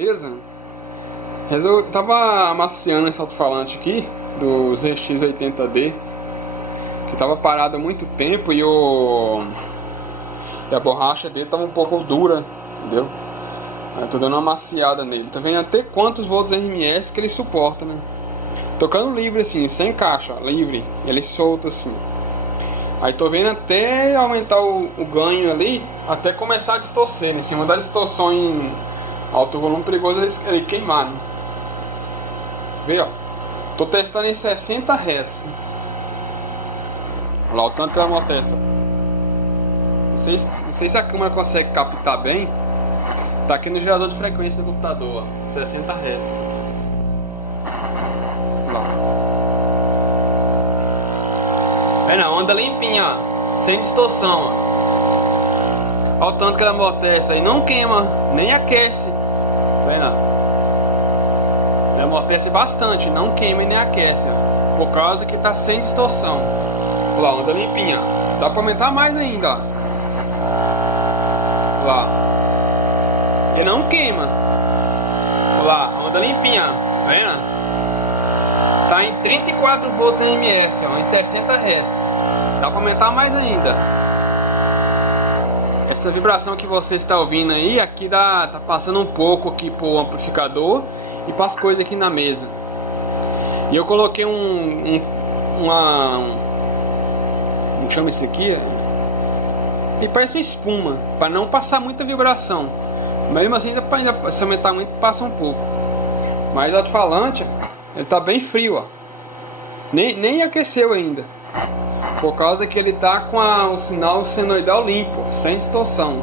Beleza? Eu tava amaciando esse alto-falante aqui do ZX80D, que tava parado há muito tempo e a borracha dele tava um pouco dura, entendeu? Aí eu tô dando uma amaciada nele. Tá vendo até quantos volts RMS que ele suporta, né? Tocando livre assim, sem caixa, livre, ele solto assim. Aí tô vendo até aumentar o ganho ali, até começar a distorcer, né? Se mandar distorção em alto volume perigoso ele queimar, né? Vê, ó. Tô testando em 60 Hz. Olha lá o tanto que ela amortece. Não sei se a câmera consegue captar bem. Tá aqui no gerador de frequência do computador, ó. 60 Hz. Olha lá. É na onda limpinha, ó. Sem distorção, ó. Olha o tanto que ela amortece aí. Não queima, nem aquece. Vendo? Ele amortece bastante, não queima e nem aquece, ó. Por causa que tá sem distorção. Olha lá, onda limpinha. Dá pra aumentar mais ainda, ó. Olha lá. Ele não queima. Olha lá, onda limpinha. Tá vendo? Tá em 34 volts RMS, ó, em 60 Hz. Dá pra aumentar mais ainda. Essa vibração que você está ouvindo aí, aqui tá passando um pouco aqui pro amplificador e para as coisas aqui na mesa. E eu coloquei como chama isso aqui? E parece uma espuma, para não passar muita vibração. Mesmo assim, ainda se aumentar muito, passa um pouco. Mas o alto-falante, ele tá bem frio, ó. Nem aqueceu ainda. Por causa que ele tá com o sinal senoidal limpo, sem distorção.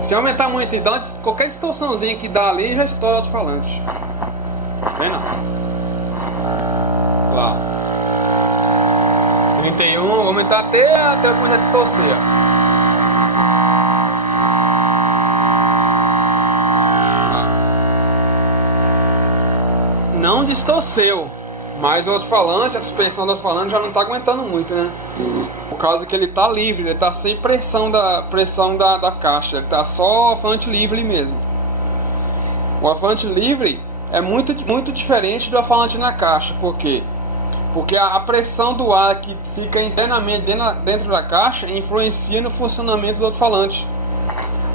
Se aumentar muito, então qualquer distorçãozinha que dá ali já estoura o alto-falante. Vem não. Lá. 31, vou aumentar até eu começar a distorcer. Não distorceu. Mas o alto-falante, a suspensão do alto-falante já não está aguentando muito, né? Por causa que ele está livre, ele está sem pressão da caixa. Ele está só alto-falante livre mesmo. O alto-falante livre é muito diferente do alto-falante na caixa. Por quê? Porque a pressão do ar que fica internamente dentro da caixa influencia no funcionamento do alto-falante.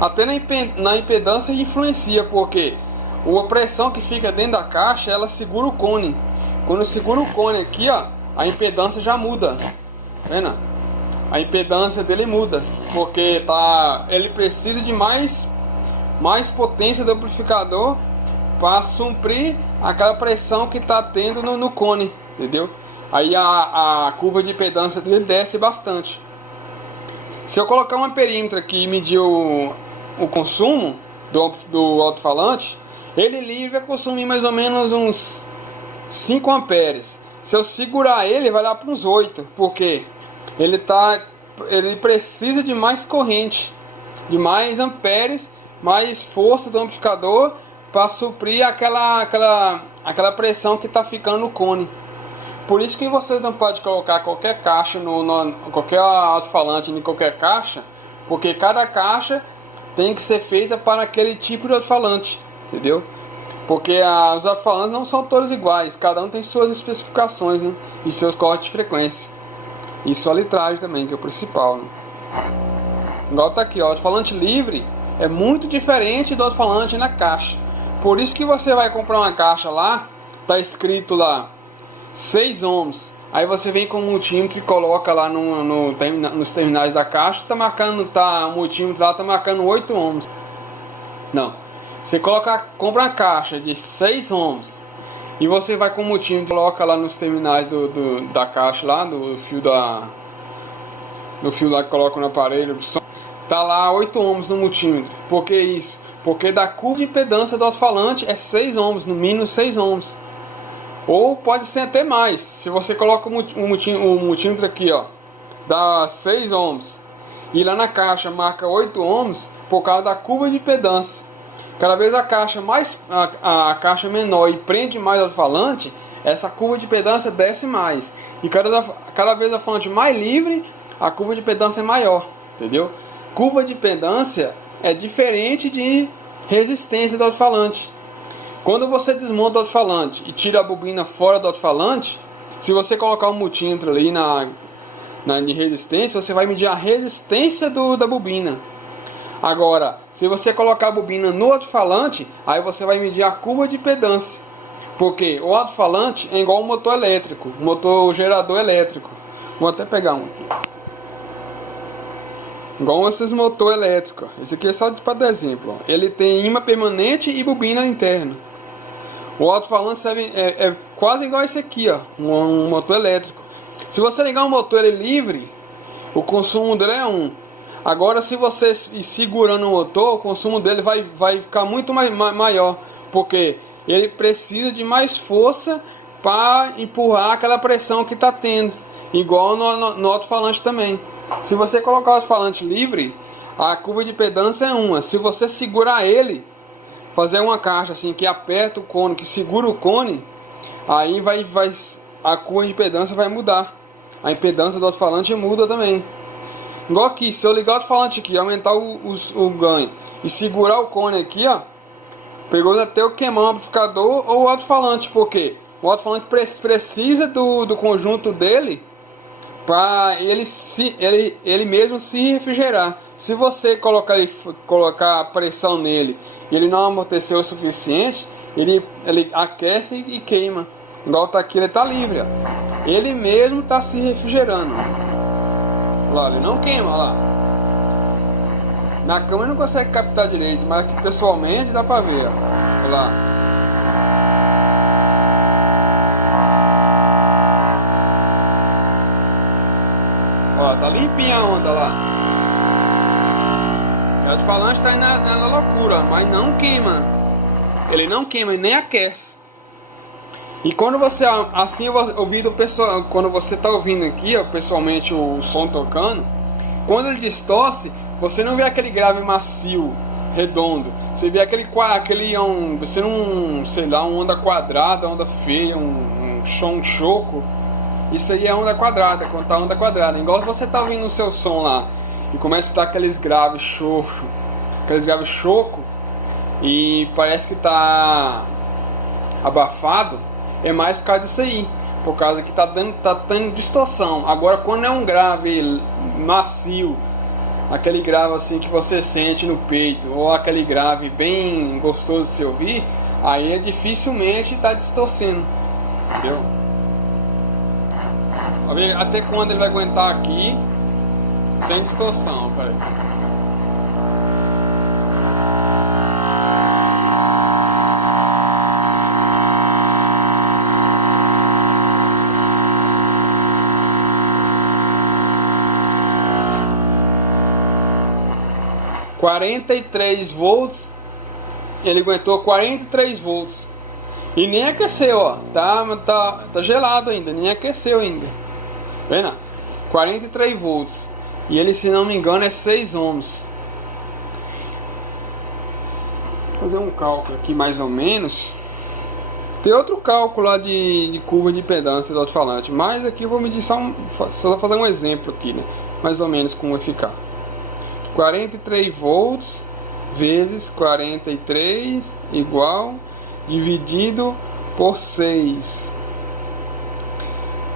Até na impedância influencia, porque a pressão que fica dentro da caixa, ela segura o cone. Quando segura o cone aqui, ó, a impedância já muda. Vendo? A impedância dele muda, porque ele precisa de mais potência do amplificador para suprir aquela pressão que está tendo no cone, entendeu? Aí a curva de impedância dele desce bastante. Se eu colocar um amperímetro aqui e medir o consumo do alto-falante, ele livre vai consumir mais ou menos uns 5 amperes. Se eu segurar ele, vai lá para uns 8, porque ele precisa de mais corrente, de mais amperes, mais força do amplificador para suprir aquela pressão que está ficando no cone. Por isso que vocês não podem colocar qualquer caixa qualquer alto-falante em qualquer caixa, porque cada caixa tem que ser feita para aquele tipo de alto-falante, entendeu? Porque os alto-falantes não são todos iguais, cada um tem suas especificações, né? E seus cortes de frequência. E sua litragem também, que é o principal, né? Igual tá aqui, ó, o alto-falante livre é muito diferente do alto-falante na caixa. Por isso que você vai comprar uma caixa lá, tá escrito lá 6 ohms. Aí você vem com o multímetro e coloca lá nos terminais da caixa, o multímetro lá tá marcando 8 ohms. Não. Você compra uma caixa de 6 ohms e você vai com o multímetro, coloca lá nos terminais da caixa lá, do fio lá que coloca no aparelho, tá lá 8 ohms no multímetro. Por que isso? Porque da curva de impedância do alto-falante é 6 ohms, no mínimo 6 ohms. Ou pode ser até mais. Se você coloca o multímetro aqui, ó, dá 6 ohms e lá na caixa marca 8 ohms por causa da curva de impedância. Cada vez a caixa menor e prende mais o alto-falante, essa curva de impedância desce mais. E cada vez o alto-falante mais livre, a curva de impedância é maior, entendeu? Curva de impedância é diferente de resistência do alto-falante. Quando você desmonta o alto-falante e tira a bobina fora do alto-falante, se você colocar um multímetro ali de resistência, você vai medir a resistência da bobina. Agora, se você colocar a bobina no alto-falante, aí você vai medir a curva de impedância. Porque o alto-falante é igual um motor elétrico, um motor gerador elétrico. Vou até pegar um aqui. Igual esses motor elétrico. Esse aqui é só para dar exemplo. Ele tem ímã permanente e bobina interna. O alto-falante é quase igual esse aqui, ó, um motor elétrico. Se você ligar um motor livre, o consumo dele é 1. Agora, se você ir segurando o motor, o consumo dele vai ficar muito maior, porque ele precisa de mais força para empurrar aquela pressão que está tendo, igual no alto-falante também. Se você colocar o alto-falante livre, a curva de impedância é 1. Se você segurar ele, fazer uma caixa assim que aperta o cone, que segura o cone, aí a curva de impedância vai mudar. A impedância do alto-falante muda também. Igual aqui, se eu ligar o alto-falante aqui, aumentar o ganho e segurar o cone aqui, ó, pegou até eu queimar o amplificador ou o alto-falante, porque o alto-falante precisa do conjunto dele para ele mesmo se refrigerar. Se você colocar pressão nele e ele não amorteceu o suficiente, ele aquece e queima. Igual tá aqui, ele tá livre, ó. Ele mesmo está se refrigerando. Olha lá, ele não queima, olha lá. Na câmera não consegue captar direito, mas aqui pessoalmente dá pra ver, ó. Olha lá. Ó, tá limpinha a onda lá. O alto-falante tá aí na loucura, mas não queima. Ele não queima e nem aquece. E quando você assim ouvindo pessoal, quando você tá ouvindo aqui, ó, pessoalmente o som tocando, quando ele distorce, você não vê aquele grave macio, redondo. Você vê aquele você não, sei lá, uma onda quadrada, onda feia, um choco. Isso aí é onda quadrada, quando tá onda quadrada. Igual você tá ouvindo o seu som lá e começa a dar aqueles graves xoxo, e parece que tá abafado, é mais por causa disso aí, por causa que tá dando distorção. Agora, quando é um grave macio, aquele grave assim que você sente no peito, ou aquele grave bem gostoso de se ouvir, aí dificilmente tá distorcendo, entendeu? Vamos ver até quando ele vai aguentar aqui sem distorção. Peraí. $43, ele aguentou 43 volts e nem aqueceu, ó, tá gelado ainda, nem aqueceu ainda, vendo? 43 volts e ele, se não me engano, é 6 ohms. Vou fazer um cálculo aqui mais ou menos. Tem outro cálculo lá de curva de impedância do alto-falante, mas aqui eu vou medir só fazer um exemplo aqui, né? Mais ou menos como vai ficar. 43 volts vezes 43 igual dividido por 6,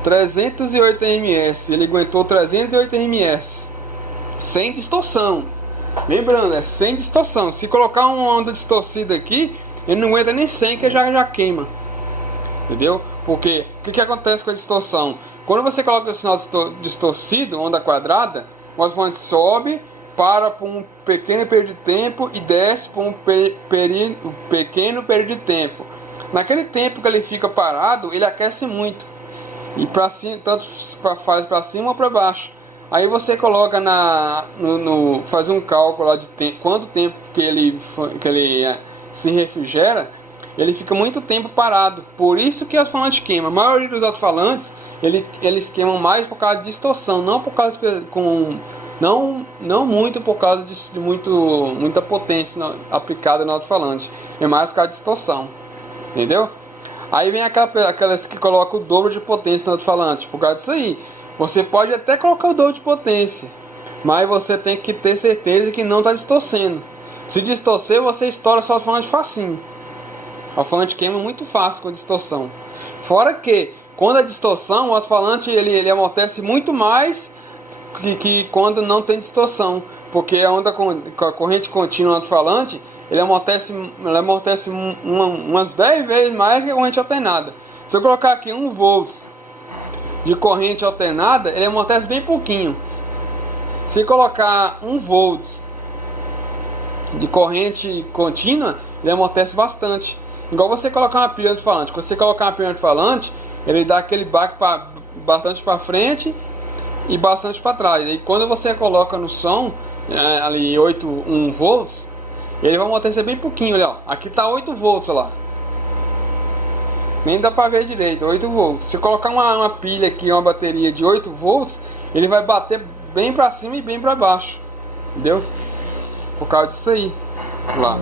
308 ms. Ele aguentou 308 ms sem distorção. Lembrando, é sem distorção. Se colocar uma onda distorcida aqui, ele não aguenta nem 100, que já queima. Entendeu? Porque o que acontece com a distorção? Quando você coloca o sinal distorcido, onda quadrada, o alto-falante sobe, para por um pequeno período de tempo e desce por um pequeno período de tempo. Naquele tempo que ele fica parado, ele aquece muito. E para cima, tanto faz para cima ou para baixo. Aí você coloca faz um cálculo lá de quanto tempo que ele se refrigera. Ele fica muito tempo parado. Por isso que o alto-falante queima. A maioria dos alto-falantes eles queimam mais por causa de distorção, não por causa não muito por causa de muita potência aplicada no alto-falante. É mais por causa de distorção. Entendeu? Aí vem aquelas que colocam o dobro de potência no alto-falante. Por causa disso aí. Você pode até colocar o dobro de potência, mas você tem que ter certeza que não está distorcendo. Se distorcer, você estoura seu alto-falante facinho. O alto-falante queima muito fácil com distorção. Fora que, quando a distorção, o alto-falante ele amortece muito mais que quando não tem distorção. Porque a onda com a corrente contínua no alto-falante, ele amortece umas 10 vezes mais que a corrente alternada. Se eu colocar aqui 1 volts de corrente alternada, ele amortece bem pouquinho. Se colocar 1 volts de corrente contínua, ele amortece bastante. Igual você colocar uma pilha de alto-falante. Quando você colocar uma pilha de alto-falante, ele dá aquele baque bastante para frente e bastante para trás. E quando você coloca no som, ali 1 volts, ele vai amortecer bem pouquinho. Olha, ó. Aqui tá 8 volts, olha lá. Nem dá para ver direito, 8 volts. Se colocar uma pilha aqui, uma bateria de 8 volts, ele vai bater bem para cima e bem para baixo. Entendeu? Por causa disso aí. Lá.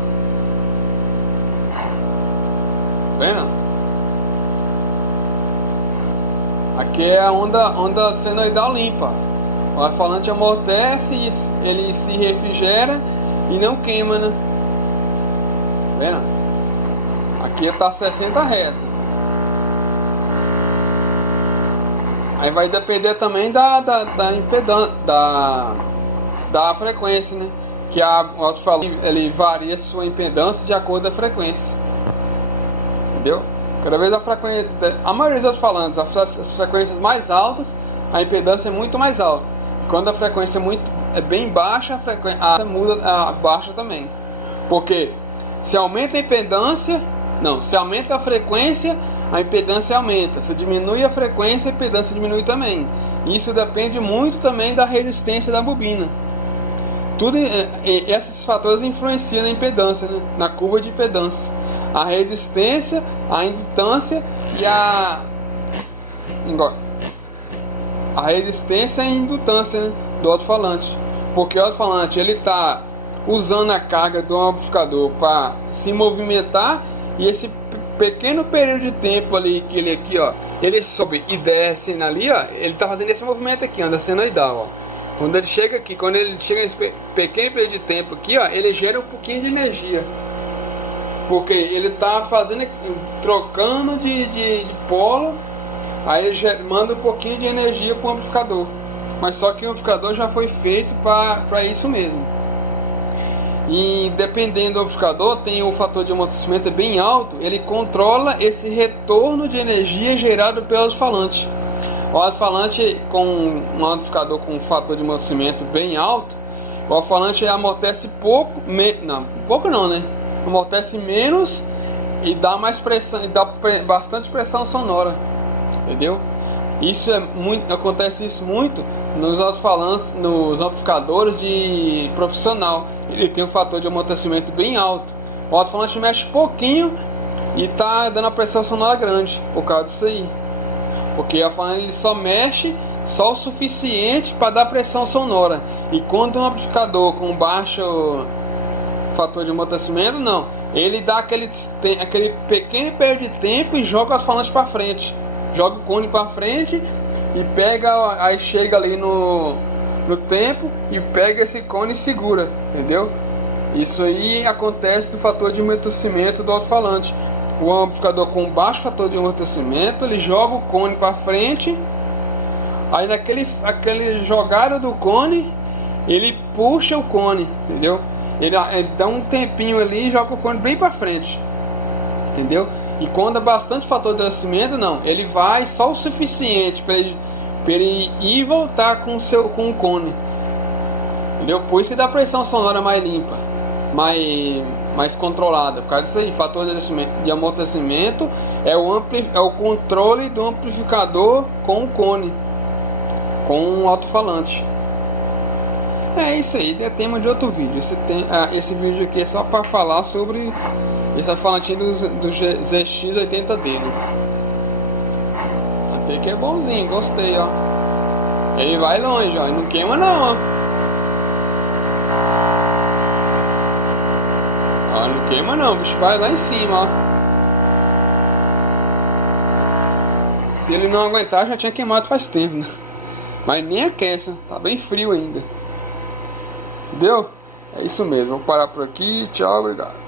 Vendo? Aqui é a onda senoidal limpa. O alto-falante amortece, ele se refrigera e não queima, né? Vendo? Aqui tá 60 Hz. Aí vai depender também da impedância, da frequência, né? Que o alto-falante ele varia sua impedância de acordo com a frequência. Entendeu? Cada vez a maioria dos alto-falantes, as frequências mais altas, a impedância é muito mais alta. Quando a frequência é bem baixa, a frequência muda a baixa também. Porque se aumenta a impedância, se aumenta a frequência, a impedância aumenta. Se diminui a frequência, a impedância diminui também. Isso depende muito também da resistência da bobina. Esses fatores influenciam na impedância, né? Na curva de impedância. A resistência, a indutância e a resistência e a indutância, né, do alto-falante. Porque o alto-falante ele está usando a carga do amplificador para se movimentar, e esse pequeno período de tempo ali que ele sobe e desce ali, ó, ele está fazendo esse movimento aqui, onda senoidal, ó. Quando ele chega nesse pequeno período de tempo aqui, ó, ele gera um pouquinho de energia. Porque ele está trocando de polo, aí ele manda um pouquinho de energia para o amplificador. Mas só que o amplificador já foi feito para isso mesmo. E dependendo do amplificador, tem o fator de amortecimento bem alto, ele controla esse retorno de energia gerado pelo alto-falante. O alto-falante com um amplificador com um fator de amortecimento bem alto, o alto-falante amortece pouco, pouco não, né? Amortece menos e dá mais pressão, e dá bastante pressão sonora, entendeu? Acontece isso muito nos alto-falantes, nos amplificadores de profissional. Ele tem um fator de amortecimento bem alto. O alto-falante mexe pouquinho e tá dando a pressão sonora grande por causa disso aí. Porque o alto-falante ele só mexe só o suficiente para dar pressão sonora. E quando um amplificador com baixo fator de amortecimento, não, ele dá aquele pequeno período de tempo e joga o alto-falante para frente, joga o cone para frente e pega, aí chega ali no tempo e pega esse cone e segura, entendeu? Isso aí acontece do fator de amortecimento do alto-falante. O amplificador com baixo fator de amortecimento, ele joga o cone para frente, aí aquele jogada do cone, ele puxa o cone, entendeu? Ele dá um tempinho ali e joga o cone bem para frente, entendeu? E quando é bastante fator de amortecimento, não, ele vai só o suficiente para ele ir e voltar com o cone, entendeu? Por isso que dá pressão sonora mais limpa, mais controlada. Por causa disso aí, fator de amortecimento é o controle do amplificador com o cone, com o alto-falante. É isso aí, é tema de outro vídeo. Esse vídeo aqui é só para falar sobre esse alto-falantinho do ZX80D, né? Até que é bonzinho, gostei, ó. Ele vai longe, ó, e não queima não, ó. Ó, não queima não, o bicho vai lá em cima, ó. Se ele não aguentar, já tinha queimado faz tempo, né? Mas nem aquece, tá bem frio ainda. Entendeu? É isso mesmo, vou parar por aqui, tchau, obrigado.